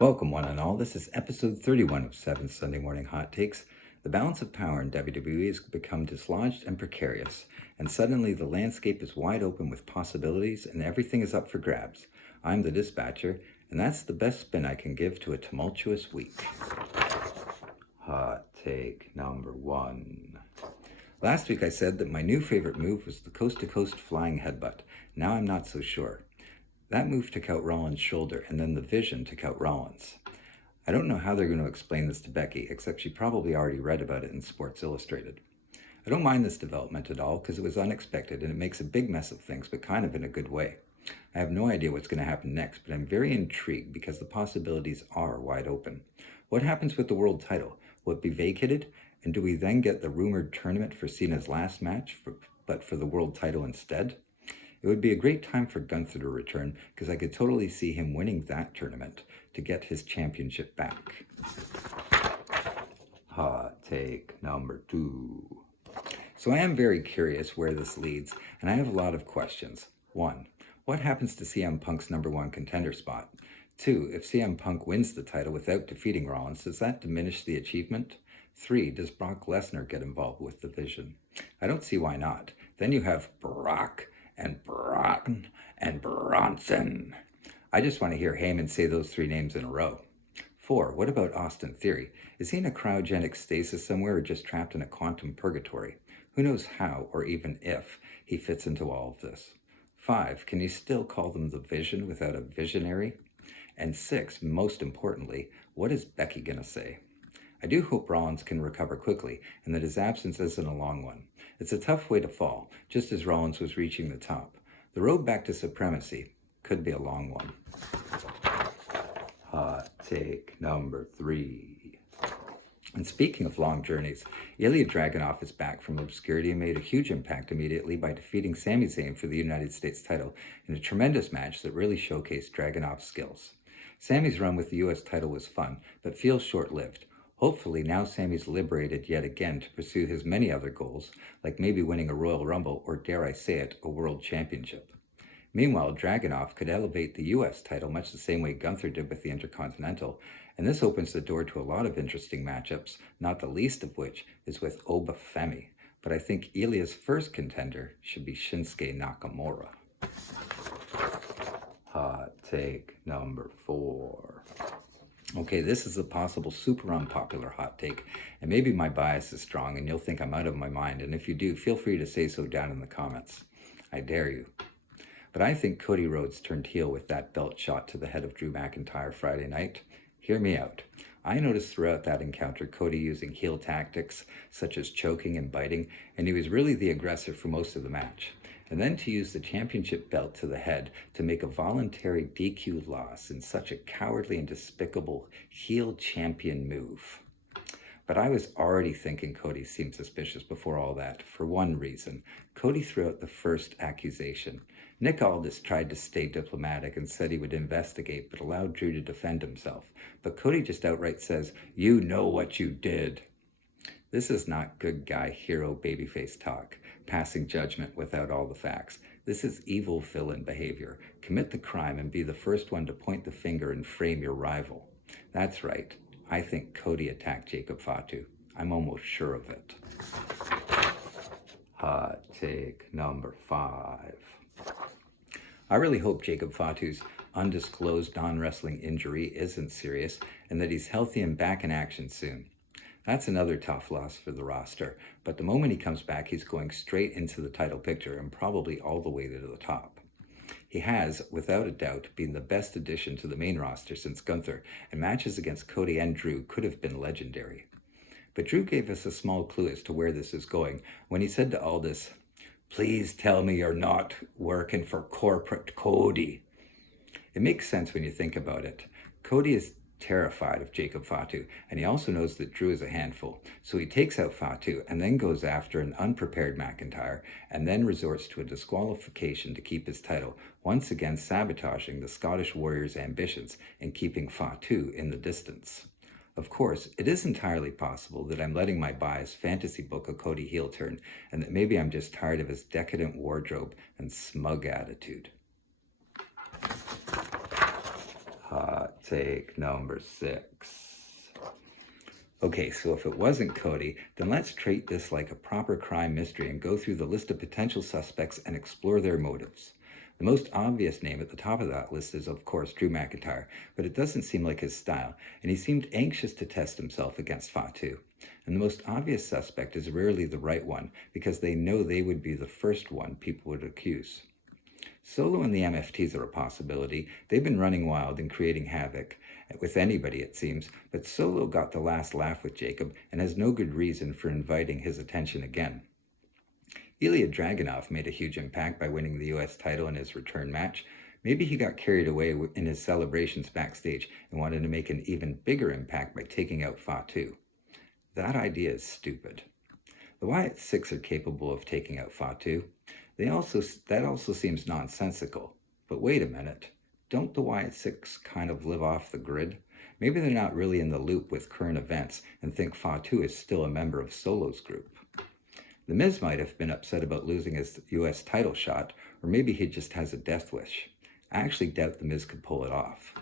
Welcome, one and all. This is episode 31 of 7 Sunday Morning Hot Takes. The balance of power in WWE has become dislodged and precarious, and suddenly the landscape is wide open with possibilities and everything is up for grabs. I'm the dispatcher, and that's the best spin I can give to a tumultuous week. Hot take number 1. Last week I said that my new favorite move was the coast-to-coast flying headbutt. Now I'm not so sure. That move took out Rollins' shoulder, and then the Vision took out Rollins. I don't know how they're going to explain this to Becky, except she probably already read about it in Sports Illustrated. I don't mind this development at all because it was unexpected and it makes a big mess of things, but kind of in a good way. I have no idea what's going to happen next, but I'm very intrigued because the possibilities are wide open. What happens with the world title? Will it be vacated? And do we then get the rumored tournament for Cena's last match, but for the world title instead? It would be a great time for Gunther to return because I could totally see him winning that tournament to get his championship back. Hot take number 2. So I am very curious where this leads, and I have a lot of questions. 1. What happens to CM Punk's number 1 contender spot? 2. If CM Punk wins the title without defeating Rollins, does that diminish the achievement? 3. Does Brock Lesnar get involved with the Vision? I don't see why not. Then you have Brock and Braun and Bronson. I just want to hear Heyman say those 3 names in a row. 4. What about Austin Theory? Is he in a cryogenic stasis somewhere or just trapped in a quantum purgatory? Who knows how, or even if, he fits into all of this? 5. Can you still call them the Vision without a visionary? And 6, most importantly, what is Becky going to say? I do hope Rollins can recover quickly and that his absence isn't a long one. It's a tough way to fall, just as Rollins was reaching the top. The road back to supremacy could be a long one. Hot take number 3. And speaking of long journeys, Ilya Dragunov is back from obscurity and made a huge impact immediately by defeating Sami Zayn for the United States title in a tremendous match that really showcased Dragunov's skills. Sami's run with the US title was fun, but feels short-lived. Hopefully now Sami's liberated yet again to pursue his many other goals, like maybe winning a Royal Rumble or, dare I say it, a World Championship. Meanwhile, Dragunov could elevate the US title much the same way Gunther did with the Intercontinental, and this opens the door to a lot of interesting matchups, not the least of which is with Oba Femi. But I think Ilya's first contender should be Shinsuke Nakamura. Hot take number 4. Okay, this is a possible super unpopular hot take, and maybe my bias is strong and you'll think I'm out of my mind, and if you do, feel free to say so down in the comments. I dare you. But I think Cody Rhodes turned heel with that belt shot to the head of Drew McIntyre Friday night. Hear me out. I noticed throughout that encounter Cody using heel tactics such as choking and biting, and he was really the aggressor for most of the match. And then to use the championship belt to the head to make a voluntary DQ loss in such a cowardly and despicable heel champion move. But I was already thinking Cody seemed suspicious before all that, for one reason. Cody threw out the first accusation. Nick Aldis tried to stay diplomatic and said he would investigate, but allowed Drew to defend himself. But Cody just outright says, "You know what you did." This is not good guy hero babyface talk, passing judgment without all the facts. This is evil villain behavior. Commit the crime and be the first one to point the finger and frame your rival. That's right. I think Cody attacked Jacob Fatu. I'm almost sure of it. Hot take number 5. I really hope Jacob Fatu's undisclosed non-wrestling injury isn't serious and that he's healthy and back in action soon. That's another tough loss for the roster, but the moment he comes back, he's going straight into the title picture and probably all the way to the top. He has, without a doubt, been the best addition to the main roster since Gunther, and matches against Cody and Drew could have been legendary. But Drew gave us a small clue as to where this is going when he said to Aldis, "Please tell me you're not working for corporate Cody." It makes sense when you think about it. Cody is terrified of Jacob Fatu, and he also knows that Drew is a handful. So he takes out Fatu and then goes after an unprepared McIntyre and then resorts to a disqualification to keep his title, once again sabotaging the Scottish Warrior's ambitions and keeping Fatu in the distance. Of course, it is entirely possible that I'm letting my bias fantasy book a Cody heel turn and that maybe I'm just tired of his decadent wardrobe and smug attitude. Hot take number 6. Okay, so if it wasn't Cody, then let's treat this like a proper crime mystery and go through the list of potential suspects and explore their motives. The most obvious name at the top of that list is, of course, Drew McIntyre, but it doesn't seem like his style, and he seemed anxious to test himself against Fatu. And the most obvious suspect is rarely the right one, because they know they would be the first one people would accuse. Solo and the MFTs are a possibility. They've been running wild and creating havoc with anybody, it seems, but Solo got the last laugh with Jacob and has no good reason for inviting his attention again. Ilya Dragunov made a huge impact by winning the US title in his return match. Maybe he got carried away in his celebrations backstage and wanted to make an even bigger impact by taking out Fatu. That idea is stupid. The Wyatt Six are capable of taking out Fatu. That also seems nonsensical. But wait a minute. Don't the Wyatt Six kind of live off the grid? Maybe they're not really in the loop with current events and think Fatu is still a member of Solo's group. The Miz might have been upset about losing his US title shot, or maybe he just has a death wish. I actually doubt the Miz could pull it off.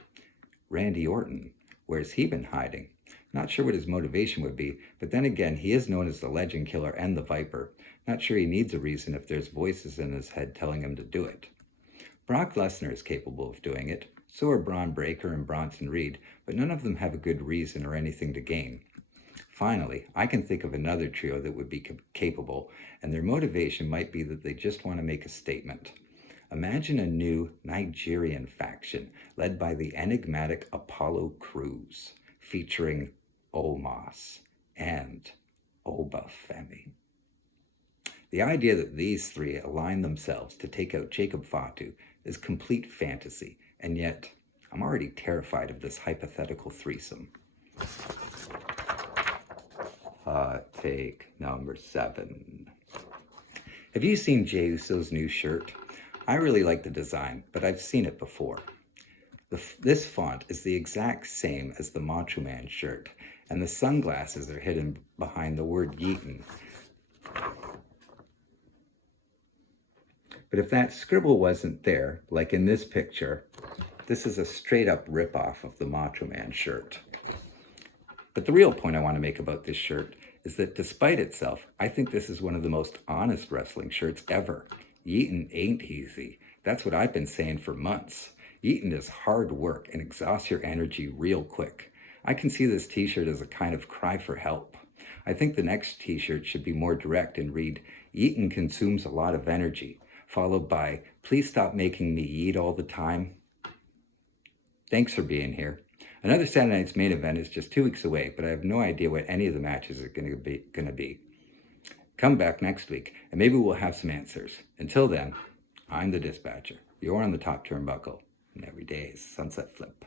Randy Orton, where's he been hiding? Not sure what his motivation would be, but then again, he is known as the Legend Killer and the Viper. Not sure he needs a reason if there's voices in his head telling him to do it. Brock Lesnar is capable of doing it. So are Braun Breaker and Bronson Reed, but none of them have a good reason or anything to gain. Finally, I can think of another trio that would be capable, and their motivation might be that they just want to make a statement. Imagine a new Nigerian faction led by the enigmatic Apollo Crews, featuring Omos and Obafemi. The idea that these three align themselves to take out Jacob Fatu is complete fantasy, and yet I'm already terrified of this hypothetical threesome. Hot take number 7. Have you seen Jey Uso's new shirt? I really like the design, but I've seen it before. This font is the exact same as the Macho Man shirt, and the sunglasses are hidden behind the word Yeetin. But if that scribble wasn't there, like in this picture, this is a straight up ripoff of the Macho Man shirt. But the real point I want to make about this shirt is that despite itself, I think this is one of the most honest wrestling shirts ever. Yeetin ain't easy. That's what I've been saying for months. Yeetin is hard work and exhausts your energy real quick. I can see this t-shirt as a kind of cry for help. I think the next t-shirt should be more direct and read, Yeetin consumes a lot of energy, followed by, please stop making me eat all the time. Thanks for being here. Another Saturday Night's Main Event is just 2 weeks away, but I have no idea what any of the matches are going to be. Come back next week, and maybe we'll have some answers. Until then, I'm the Dispatcher. You're on the top turnbuckle, and every day is sunset flip.